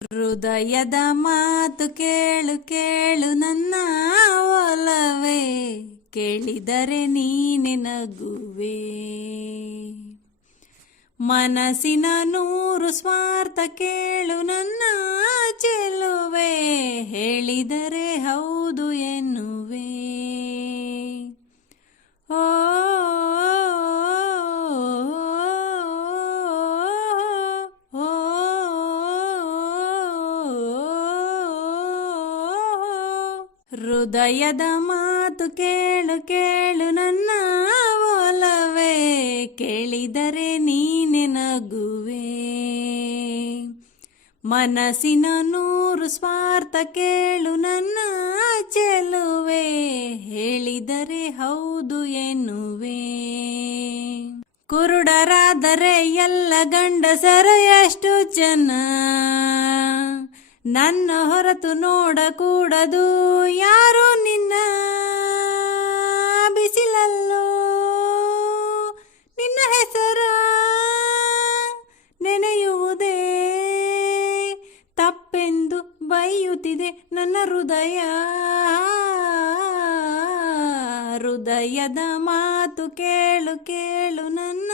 ಹೃದಯದ ಮಾತು ಕೇಳು ಕೇಳು ನನ್ನ ಒಲವೇ, ಕೇಳಿದರೆ ನೀನೆ ನಗುವೆ. ಮನಸ್ಸಿನ ನೂರು ಸ್ವಾರ್ಥ ಕೇಳು ನನ್ನ ಚೆಲುವೆ, ಹೇಳಿದರೆ ಹೌದು ಎನ್ನುವೆ. ಓ ಹೃದಯದ ಮಾತು ಕೇಳು ಕೇಳು ನನ್ನ ಒಲವೇ, ಕೇಳಿದರೆ ನೀನೆ ನಗುವೆ. ಮನಸ್ಸಿನ ನೂರು ಸ್ವಾರ್ಥ ಕೇಳು ನನ್ನ ಚೆಲುವೆ, ಹೇಳಿದರೆ ಹೌದು ಎನ್ನುವೆ. ಕುರುಡರಾದರೆ ಎಲ್ಲ ಗಂಡಸರು ಎಷ್ಟು ಜನ, ನನ್ನ ಹೊರತು ನೋಡಕೂಡದು ಯಾರು ನಿನ್ನ. ಬಿಸಿಲಲ್ಲೋ ನಿನ್ನ ಹೆಸರ ನೆನೆಯುವುದೇ ತಪ್ಪೆಂದು ಬೈಯುತ್ತಿದೆ ನನ್ನ ಹೃದಯ. ಹೃದಯದ ಮಾತು ಕೇಳು ಕೇಳು ನನ್ನ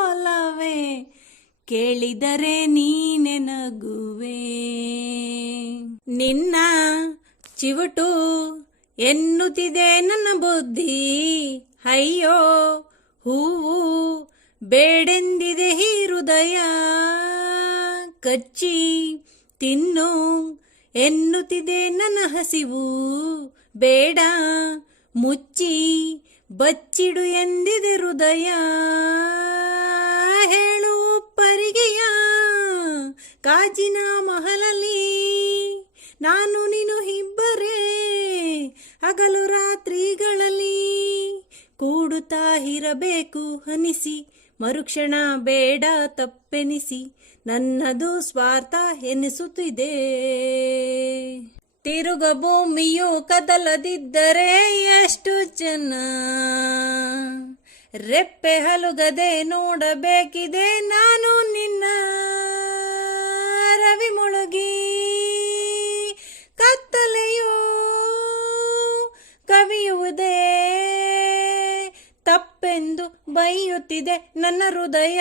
ಒಲವೇ, ಕೇಳಿದರೆ ನೀನೆ ನಗುವೆ. ನಿನ್ನ ಚಿವುಟು ಎನ್ನುತ್ತಿದೆ ನನ್ನ ಬುದ್ಧಿ, ಅಯ್ಯೋ ಹೂವು ಬೇಡೆಂದಿದೆ ಈ ಹೃದಯ. ಕಚ್ಚಿ ತಿನ್ನು ಎನ್ನುತ್ತಿದೆ ನನ್ನ ಹಸಿವು, ಬೇಡ ಮುಚ್ಚಿ ಬಚ್ಚಿಡು ಎಂದಿದೆ ಹೃದಯ. ಹೇಳು ಪರಿಗೆಯ ಕಾಜಿನ ಮಹಲಲ್ಲಿ ನಾನು ನೀನು ಇಬ್ಬರೇ, ಹಗಲು ರಾತ್ರಿಗಳಲ್ಲಿ ಕೂಡುತ್ತಾ ಇರಬೇಕು ಅನಿಸಿ, ಮರುಕ್ಷಣ ಬೇಡ ತಪ್ಪೆನಿಸಿ ನನ್ನದು ಸ್ವಾರ್ಥ ಎನಿಸುತ್ತಿದೆ. ತಿರುಗ ಭೂಮಿಯು ಕದಲದಿದ್ದರೆ ಎಷ್ಟು ಜನ, ರೆಪ್ಪೆ ಹಲುಗದೆ ನೋಡಬೇಕಿದೆ ನಾನು ನಿನ್ನ. ರವಿ ಮುಳುಗಿ ಕತ್ತಲೆಯು ಕವಿಯುವುದೇ ತಪ್ಪೆಂದು ಬೈಯುತ್ತಿದೆ ನನ್ನ ಹೃದಯ.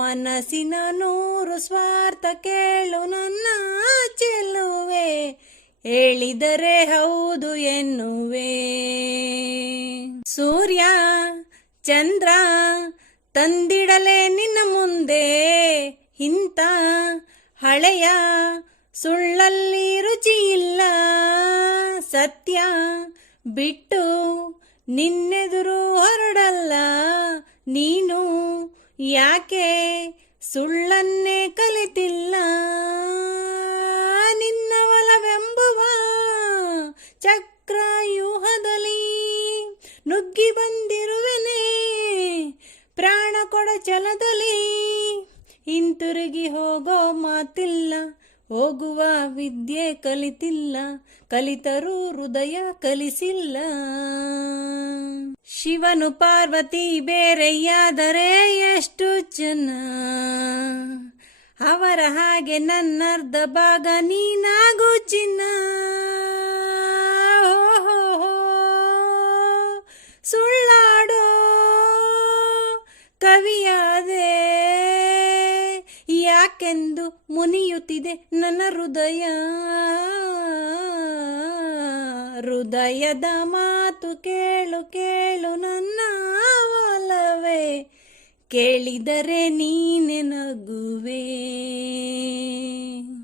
ಮನಸ್ಸಿನ ನೂರು ಸ್ವಾರ್ಥ ಕೇಳು ನನ್ನ ಚೆಲುವೆ, ಹೇಳಿದರೆ ಹೌದು ಎನ್ನುವೆ. ಸೂರ್ಯ ಚಂದ್ರ ತಂದಿಡಲೇ ನಿನ್ನ ಮುಂದೆ, ಇಂಥ ಹಳೆಯ ಸುಳ್ಳಲ್ಲಿ ರುಚಿ ಇಲ್ಲ. ಸತ್ಯ ಬಿಟ್ಟು ನಿನ್ನೆದುರು ಹೊರಡಲ್ಲ, ನೀನು ಯಾಕೆ ಸುಳ್ಳನ್ನೇ ಕಲಿತಿಲ್ಲ. ನಿನ್ನ ಒಲವೆಂಬುವ ಚಕ್ರವ್ಯೂಹದಲ್ಲಿ ನುಗ್ಗಿ ಬಂದಿರುವೆನೆ, ಪ್ರಾಣ ಕೊಡ ಛಲದಲ್ಲಿ. ಹಿಂತಿರುಗಿ ಹೋಗೋ ಮಾತಿಲ್ಲ, ಹೋಗುವ ವಿದ್ಯೆ ಕಲಿತಿಲ್ಲ, ಕಲಿತರೂ ಹೃದಯ ಕಲಿಸಿಲ್ಲ. ಶಿವನು ಪಾರ್ವತಿ ಬೇರೆಯಾದರೆ ಎಷ್ಟು ಜನ, ಅವರ ಹಾಗೆ ನನ್ನರ್ಧ ಭಾಗ ನೀನಾಗು ಚಿನ್ನ. ಸುಳ್ಳಾಡೋ ಕವಿಯಾದೆ ಯಾಕೆಂದು ಮುನಿಯುತ್ತಿದೆ ನನ್ನ ಹೃದಯ. ಹೃದಯದ ಮಾತು ಕೇಳು ಕೇಳು ನನ್ನ ಒಲವೇ, ಕೇಳಿದರೆ ನೀನೆ ನಗುವೆ.